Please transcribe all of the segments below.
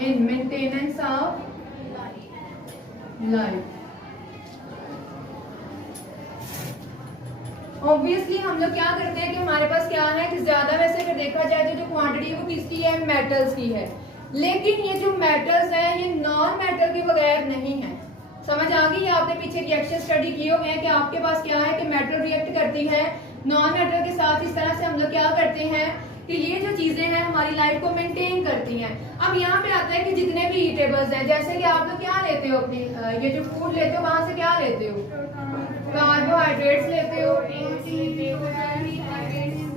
In maintenance of life. Obviously हम लोग क्या करते हैं कि हमारे पास क्या है कि ज्यादा वैसे अगर देखा जाए तो जो क्वांटिटी वो किसकी है, मेटल्स की है। लेकिन ये जो मेटल्स हैं ये नॉन मेटल के बगैर नहीं है। समझ आ गई? आपने पीछे रिएक्शन स्टडी किए हुए हैं कि आपके पास क्या है कि मेटल रिएक्ट करती है नॉन मेटल के साथ। इस तरह से हम लोग क्या करते हैं कि ये जो चीजें हैं हमारी लाइफ को मेंटेन करती हैं। अब यहाँ पे आता है कि जितने भी ईटेबल्स हैं, जैसे कि आप लोग क्या लेते हो अपनी ये जो फूड लेते हो वहां से क्या लेते हो, कार्बोहाइड्रेट्स लेते हो,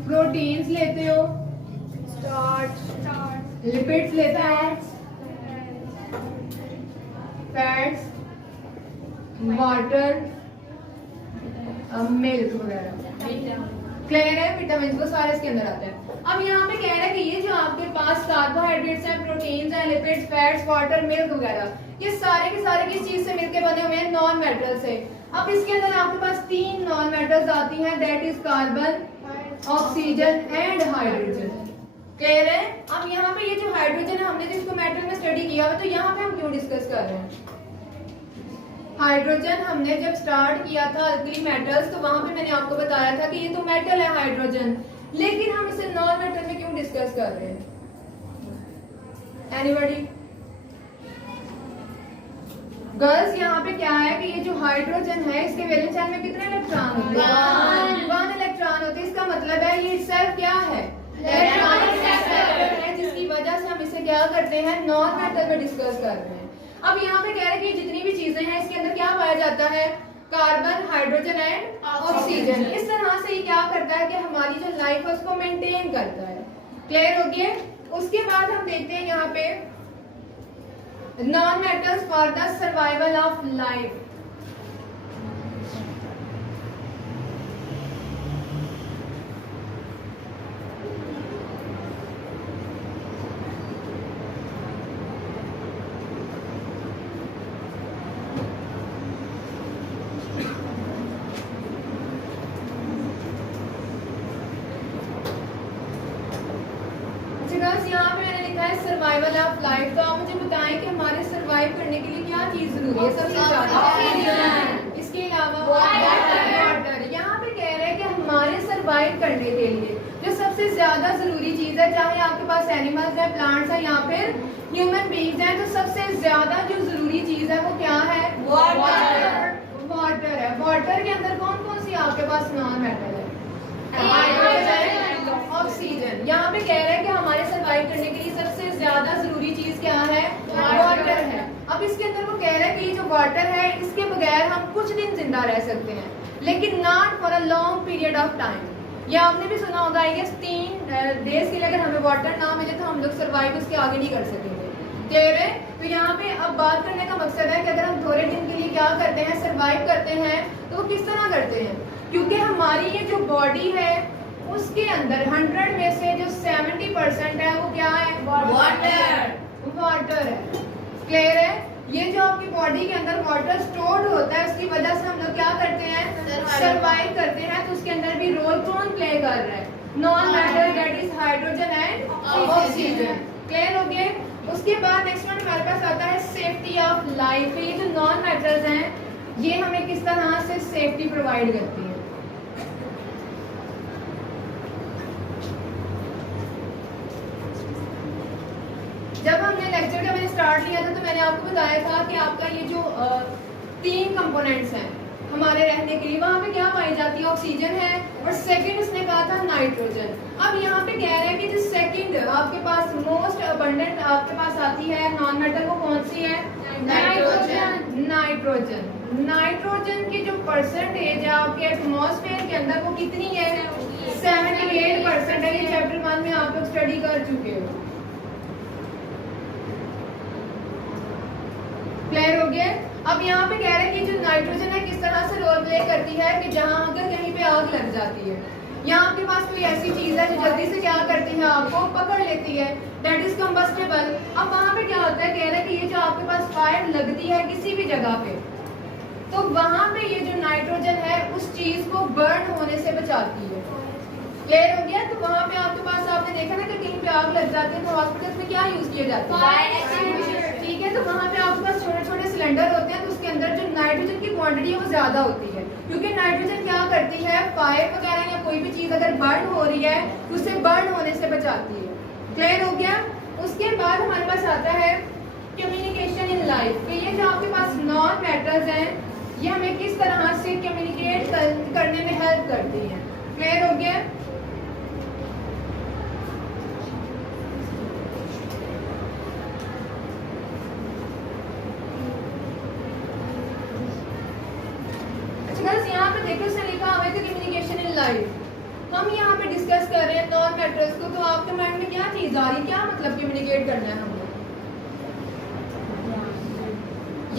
प्रोटीन्स लेते हो, लिपिड्स लेते हो, फैट्स, वाटर, मिल्क वगैरह। क्लियर है? विटामिन को सारे इसके अंदर आते हैं। अब यहाँ पे कह रहा है कि ये जो आपके पास कार्बोहाइड्रेट्स हैं, प्रोटीन्स हैं, लिपिड्स, फैट्स, वाटर, मिल्क वगैरह, ये सारे के सारे किस चीज से मिलके बने हुए हैं, नॉन मेटल से। अब इसके अंदर आपके पास 3 नॉन मेटल्स आती हैं, that is carbon, oxygen and hydrogen. Clear है? अब यहाँ पे ये जो हाइड्रोजन है हमने जिसको मेटल में स्टडी किया हुआ, तो यहाँ पे हम क्यों डिस्कस कर रहे हैं हाइड्रोजन? हमने जब स्टार्ट किया था अल्कली मेटल्स तो वहां पे मैंने आपको बताया था कि ये तो मेटल है हाइड्रोजन, लेकिन हम इसे नॉन मेटल में क्यों डिस्कस कर रहे हैं? एनीबॉडी? गर्ल्स यहाँ पे क्या है कि ये जो हाइड्रोजन है इसके वैलेंस शेल में कितने इलेक्ट्रॉन होते हैं? 1 इलेक्ट्रॉन होते हैं। इसका मतलब है ये सेल्फ क्या है, इलेक्ट्रॉनिक है, जिसकी वजह से हम इसे क्या करते हैं, नॉन मेटल में डिस्कस कर रहे हैं। अब यहाँ पे कह रहे हैं कि जितनी भी चीजें हैं इसके अंदर क्या पाया जाता है, कार्बन, हाइड्रोजन एंड ऑक्सीजन। इस तरह से ये क्या करता है कि हमारी जो लाइफ है उसको मेंटेन करता है। क्लियर हो गया? उसके बाद हम देखते हैं यहाँ पे non metals for the survival of life. यहाँ पे मैंने लिखा है सर्वाइवल ऑफ लाइफ। तो आप मुझे बताएं कि हमारे सर्वाइव करने के लिए क्या चीज जरूरी है सबसे ज्यादा? इसके अलावा वाटर। यहाँ पे कह रहे हैं कि हमारे सर्वाइव करने के लिए जो सबसे ज्यादा जरूरी चीज है, चाहे आपके पास एनिमल्स है, प्लांट्स है या फिर ह्यूमन बीइंग्स हैं, तो सबसे ज्यादा जो जरूरी चीज है वो क्या है, वाटर। वाटर है। वाटर के अंदर कौन कौन सी आपके पास नॉन मेटल है, हाइड्रोजन, ऑक्सीजन। यहाँ पे कह रहे हैं कि हमारे सर्वाइव करने के लिए सबसे ज्यादा जरूरी चीज क्या है, वाटर है। अब इसके अंदर वो कह रहे हैं कि ये जो वाटर है इसके बगैर हम कुछ दिन जिंदा रह सकते हैं, लेकिन not for a long period of time. ये आपने भी सुना होगा आई गेस 3 डेज के लिए अगर हमें वाटर ना मिले तो हम लोग सर्वाइव उसके आगे नहीं कर सकेंगे। क्लियर है? तो यहाँ पे अब बात करने का मकसद है कि अगर हम थोड़े दिन के लिए क्या करते हैं, सर्वाइव करते हैं, तो वो किस तरह करते हैं, क्योंकि हमारी ये जो बॉडी है उसके अंदर 100 में से जो 70% है वो क्या है, वाटर। वाटर है। क्लियर है? ये जो आपकी बॉडी के अंदर वाटर स्टोर्ड होता है उसकी वजह से हम लोग क्या करते हैं, सर्वाइव करते हैं। तो उसके अंदर भी रोल कौन प्ले कर रहा है, non metal, that is hydrogen and oxygen. Clear हो गया? उसके बाद नेक्स्ट वन हमारे पास आता है सेफ्टी ऑफ लाइफ। ये जो नॉन मेटल्स हैं ये हमें किस तरह से सेफ्टी प्रोवाइड करती है। जब हमने लेक्चर का मैंने स्टार्ट लिया था तो मैंने आपको बताया था कि आपका ये जो 3 कंपोनेंट्स हैं हमारे रहने के लिए, वहां पे क्या पाई जाती है, ऑक्सीजन है, और सेकंड उसने कहा था नाइट्रोजन। अब यहाँ पे कह रहे हैं कि जो सेकंड आपके पास मोस्ट अबंडेंट आपके पास आती है नॉन मेटल, वो कौन सी है, नाइट्रोजन। नाइट्रोजन। नाइट्रोजन की जो परसेंटेज है आपके एटमॉस्फेयर के अंदर वो कितनी है, 78% है। ये चैप्टर 1 में आप लोग स्टडी कर चुके हो। क्लियर हो गया? अब यहाँ पे कह रहे हैं कि जो नाइट्रोजन है किस तरह से रोल प्ले करती है कि जहाँ अगर कहीं पे आग लग जाती है, यहाँ आपके पास कोई ऐसी चीज है जो जल्दी से क्या करती है, आपको पकड़ लेती है, दैट इज कंबस्टेबल। अब वहाँ पे क्या होता है, कह रहे हैं कि ये जो आपके पास फायर लगती है किसी भी जगह पे, तो वहां पे ये जो नाइट्रोजन है उस चीज को बर्न होने से बचाती है। क्लियर हो गया? तो वहाँ पे आपके पास आपने देखा ना कि कहीं पे आग लग जाती है तो हॉस्पिटल में क्या यूज किया जाता है? ठीक है, तो वहाँ पे आपके पास छोटे छोटे सिलेंडर होते हैं, तो उसके अंदर जो नाइट्रोजन की क्वांटिटी है वो ज्यादा होती है, क्योंकि नाइट्रोजन क्या करती है, फायर वगैरह या कोई भी चीज अगर बर्न हो रही है तो उसे बर्न होने से बचाती है। क्लियर हो गया? उसके बाद हमारे पास आता है कम्युनिकेशन इन लाइफ। ये जो आपके पास नॉन मैटर्स हैं ये हमें किस तरह से कम्युनिकेट करने में हेल्प करती हैं। क्लियर हो गया? यहाँ पे देखो उसने लिखा हुआ है कम्युनिकेशन इन लाइफ। हम यहाँ पे डिस्कस कर रहे हैं नॉन मैटर्स को, तो आपके माइंड में क्या चीज आ रही है, क्या मतलब कम्युनिकेट करना है हम लोग?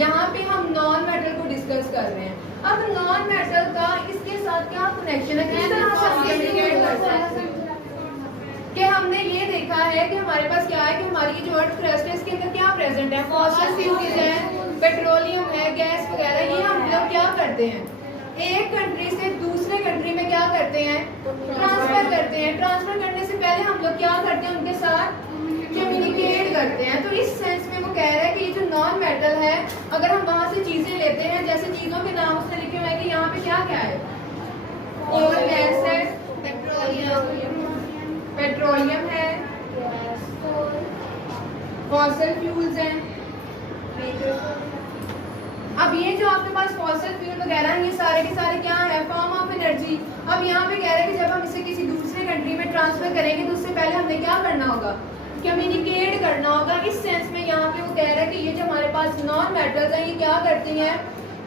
यहाँ पे हम नॉन मेटल को डिस्कस कर रहे हैं। अब नॉन मेटल का इसके साथ क्या कनेक्शन है, किस तरह से कम्युनिकेट कर सकते हैं? कि हमने ये देखा है कि हमारे पास क्या है कि हमारी जो अर्थ क्रस्ट है इसके अंदर क्या प्रेजेंट है, फॉसिल फ्यूल्स है, पेट्रोलियम है, गैस वगैरह। ये हम लोग क्या करते हैं, एक कंट्री से दूसरे कंट्री में क्या करते हैं, ट्रांसफर करते हैं। ट्रांसफर करने से पहले हम लोग क्या करते हैं, उनके साथ कम्युनिकेट करते हैं। तो इस सेंस में वो कह रहा है कि ये जो नॉन मेटल है, अगर हम वहां से चीजें लेते हैं, जैसे चीजों के नाम उसने लिखे हुए हैं कि यहाँ पे क्या क्या है, और गैस है, पेट्रोलियम है, फॉसिल फ्यूल्स हैं। अब ये जो आपके पास फॉसिल फ्यूल वगैरह ये सारे के सारे क्या है, फॉर्म ऑफ एनर्जी। अब यहाँ पे कह रहे हैं कि जब हम इसे किसी दूसरे कंट्री में ट्रांसफर करेंगे तो उससे पहले हमने क्या करना होगा, कम्युनिकेट करना होगा। इस सेंस में यहाँ पे वो कह रहा है कि ये जो हमारे पास नॉन मेटल्स हैं ये क्या करती हैं,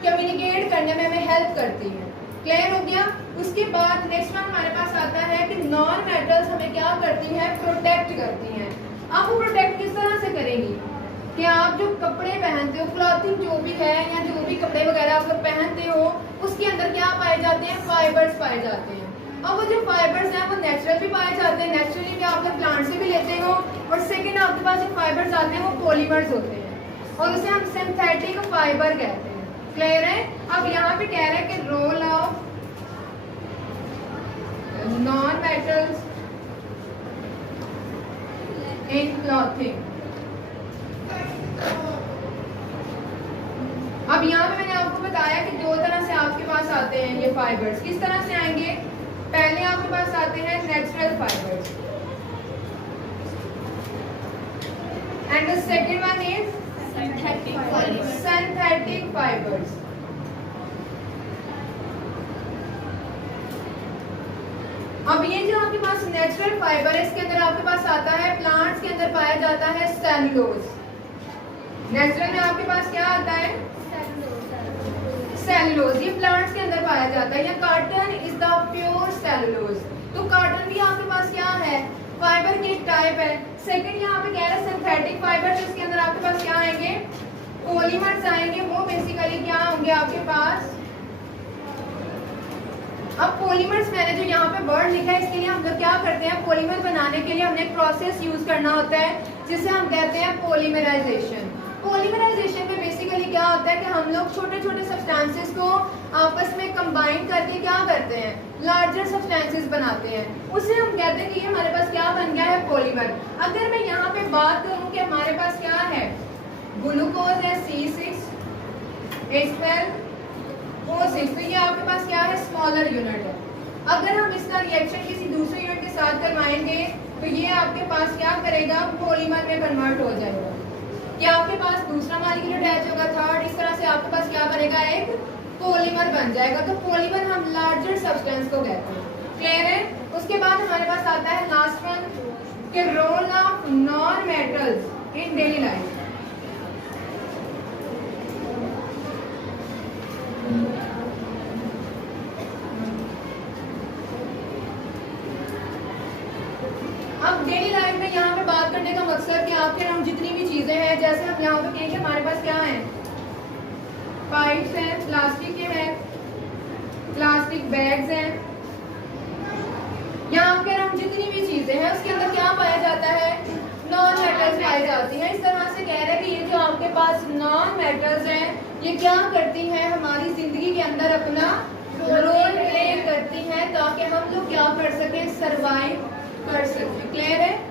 कम्युनिकेट करने में हमें हेल्प करती हैं। क्लियर हो गया? उसके बाद नेक्स्ट वन हमारे पास आता है कि नॉन मेटल्स हमें क्या करती हैं, प्रोटेक्ट करती हैं। अब वो प्रोटेक्ट किस तरह से करेंगी कि आप जो कपड़े पहनते हो, क्लॉथिंग जो भी है या जो भी कपड़े वगैरह आप लोग पहनते हो, उसके अंदर क्या पाए जाते हैं, फाइबर्स पाए जाते हैं। अब वो जो फाइबर्स हैं वो नेचुरल भी पाए जाते हैं, नेचुरली भी आप लोग प्लांट से भी लेते हो, और सेकेंड आपके पास जो फाइबर्स आते हैं वो पॉलीमर्स होते हैं और उसे हम सिंथेटिक फाइबर कहते हैं। क्लियर है? अब यहाँ पे कह रहे हैं कि role of non metals in clothing. अब यहाँ पे मैंने आपको बताया कि दो तरह से आपके पास आते हैं ये फाइबर्स। किस तरह से आएंगे, पहले आपके पास आते हैं natural fibres and the second one is synthetic fibres. अब ये जो आपके पास नेचुरल फाइबर है इसके अंदर आपके पास आता है, प्लांट्स के अंदर पाया जाता है सेलुलोज। नेचुरल में आपके पास क्या आता है, सेलुलोज। ये प्लांट्स के अंदर पाया जाता है। या carton is the pure cellulose. तो कार्टन भी आपके पास क्या है, फाइबर की एक टाइप है। सेकंड यहाँ पे कह रहे हैं सिंथेटिक फाइबर, जिसके अंदर आपके पास क्या आएंगे, पॉलीमर्स आएंगे। वो बेसिकली क्या होंगे आपके पास, अब पॉलीमर्स मैंने जो यहाँ पे वर्ड लिखा है इसके लिए हम लोग क्या करते हैं, पॉलीमर बनाने के लिए हमने एक प्रोसेस यूज करना होता है जिसे हम कहते हैं पॉलीमराइजेशन। पॉलीमराइजेशन में बेसिकली क्या होता है कि हम लोग छोटे छोटे सब्सटेंसेस को आपस में कंबाइन करके क्या करते हैं, लार्जर सब्सटेंसेस बनाते हैं। उसे हम कहते हैं कि ये हमारे पास क्या बन गया है, पॉलीमर। अगर मैं यहाँ पे बात करूँ कि हमारे पास क्या है, ग्लूकोज है C6H12O6, तो ये आपके पास क्या है, स्मॉलर यूनिट है। अगर हम इसका रिएक्शन किसी दूसरे यूनिट के साथ करवाएंगे तो ये आपके पास क्या करेगा, पॉलीमर में कन्वर्ट हो जाएगा। ये आपके पास दूसरा मॉलिक्यूल अटैच होगा, थर्ड, इस तरह से आपके पास क्या बनेगा, एक पॉलीमर बन जाएगा। तो पॉलीमर हम लार्जर सब्सटेंस को कहते हैं। क्लियर है? उसके बाद हमारे पास आता है लास्ट वन के role of non metals in daily life. अब डेली लाइफ में यहाँ पे बात करने का मकसद कि आपके हम जितनी भी चीजें हैं, जैसे हम यहाँ पे कहेंगे हमारे पास क्या है, पाइप्स हैं, प्लास्टिक के हैं, प्लास्टिक बैग्स हैं। यहाँ पे हम जितनी भी चीजें हैं उसके अंदर क्या पाया जाता है, नॉन मेटल्स पाई जाती हैं। इस तरह से कह रहे हैं कि ये जो आपके पास नॉन मेटल्स हैं ये क्या करती हैं, हमारी जिंदगी के अंदर अपना रोल प्ले करती हैं ताकि हम लोग क्या कर सकें, सरवाइव कर सकें। क्लियर है?